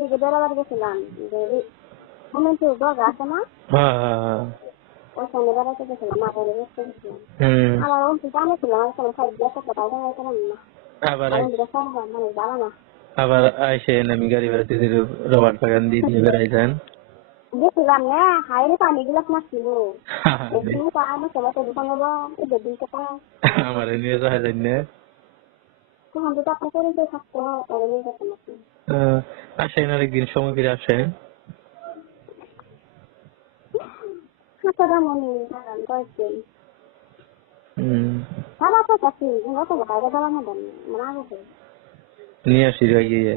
দিকে বেড়াবার গেছিলাম তো দরজা আছে না ওইখানে বেড়াতে গেছিলাম মাথায় বেড়াতে গেছিলাম আমার অন্তি জানে ছিল আমার সাইড দিয়ে একটা বাইরে গেছিলাম না আবার মানে ভালো না আবার আইসেন আমি গাড়ি বেড়াতে রবার বাগান দিয়ে দিয়ে বেড়াইছেন গেছিলাম না হাইরে পানি গ্লাস মারছিল এখানে পানি সবাই দোকান হবো এদের দিন টাকা আমার নিয়ে যাওয়া যায় না তখন তো আপনার পরিচয় থাকতো তাহলে নিয়ে যেতাম আপনি আসেন আরেকদিন সময় ফিরে আসেন হাতটা মনে কয়েকদিন সারা তো কাছে তো বাইরে যাওয়ার না দেন মনে আছে নিয়ে আসি গিয়ে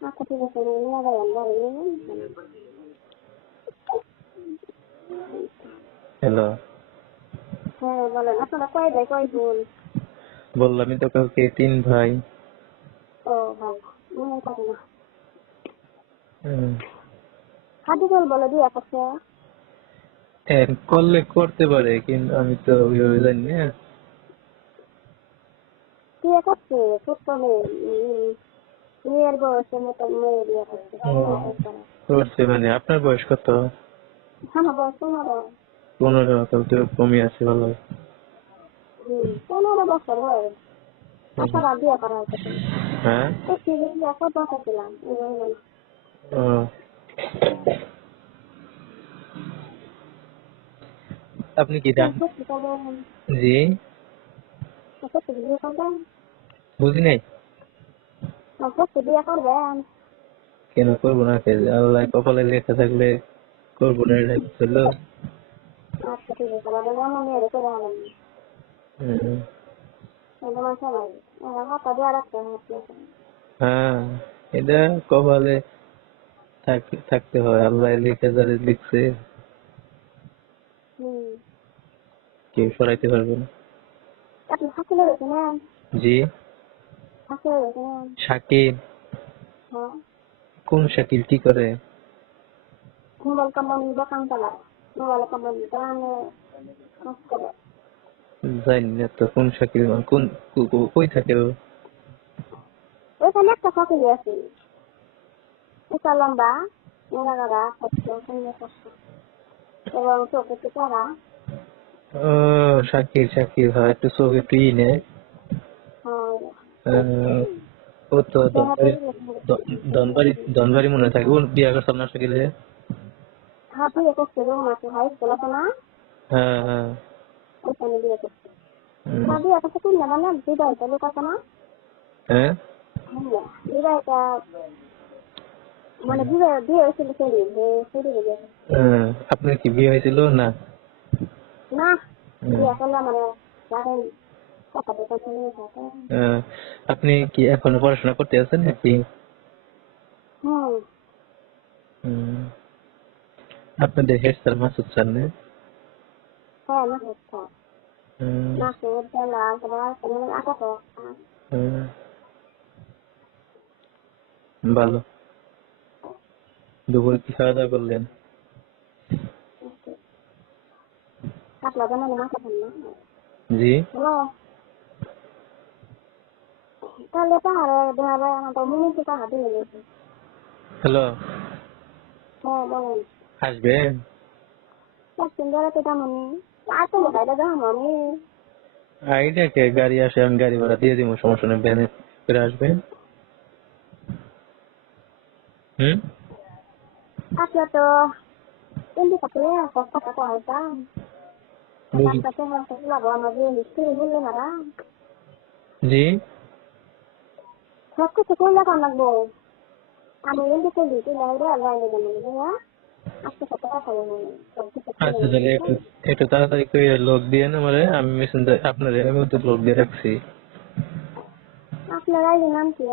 আচ্ছা ঠিক আছে নিয়ে যাই আমরা হ্যালো হ্যাঁ বলেন আপনারা কয় ভাই কয় বোন বললামই তো কাউকে 3 ভাই ও ভাই মনে থাকে না হাদিজল বলে দিয়ে করছে করলে করতে পারে কিন্তু আমি তো ওইভাবে জানি না বিয়ে করছে ছোট্ট মেয়ের বয়সে মতো মেয়ে বিয়ে করছে করছে মানে আপনার বয়স কত আমার বয়স 15 15 তো কমই আছে ভালো 15 বছর হয় আসার বিয়ে করা হয়েছে হ্যাঁ কত বছর ছিলাম আপনি কি জান জি বুঝি নাই বিয়ে করবেন কেন করবো না আল্লাহ কপালে লেখা থাকলে করবো না এটা বুঝলো আচ্ছা ঠিক আছে আমার মেয়ের করে আনেন হ্যাঁ এটা কপালে থাকতে হয় আল্লাহ লিখে যারা লিখছে কেউ সরাইতে পারবে না জি শাকিল কোন শাকিল কি করে জানি না তো কোন শাকিল কোন কই থাকে ও ওইখানে একটা শাকিল আছে এটা লম্বা গাড়া এবং চোখে চোখা ও শাকিল শাকিল হয় একটু চোখে তুই নে ও তো দনবাড়ি মনে থাকে ও বিয়া করছে আপনার শাকিল যে বিয়ে করছে হাই স্কুল আছে না হ্যাঁ হ্যাঁ ওইখানে বিয়ে করছে বিয়ে করছে কোন না মানে বিবাহিত লোক আছে না হ্যাঁ বিবাহিত মানে বিয়ে হয়েছিল আপনার কি বিয়ে হয়েছিল না না বিয়ে করলাম মানে আপনি কি এখনো পড়াশোনা করতে আছেন নাকি আপনাদের হেড স্যার মাসুদ স্যার না ভালো দুপুরে কি খাওয়া দাওয়া করলেন জি তাহলে পাহাড়ে দেখা আমার মিনিটে পাহাড় দিয়ে গেছে হ্যালো হ্যাঁ বলেন আসবেন বেড়াতে তেমনই আর তো বাইরে যাবো আমি আইডিয়াকে গাড়ি আসে আমি গাড়ি ভাড়া দিয়ে দিব সমস্যা নেই ভ্যানে করে আসবেন আসলে তো এমনি থাকলে সস্তা টাকা হইতাম জি সব কিছু করলে কেমন লাগবো আমি এমনি করলি তুই লাইরে লাইনে যাবো আজকে সব টাকা খাবো আচ্ছা তাহলে একটু তাড়াতাড়ি করে লোক দিয়ে না মানে আমি মেসেঞ্জার আপনার মধ্যে লোক দিয়ে রাখছি আপনার আইডি নাম কি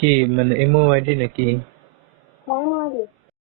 কি মানে এমও আইডি নাকি এমও আইডি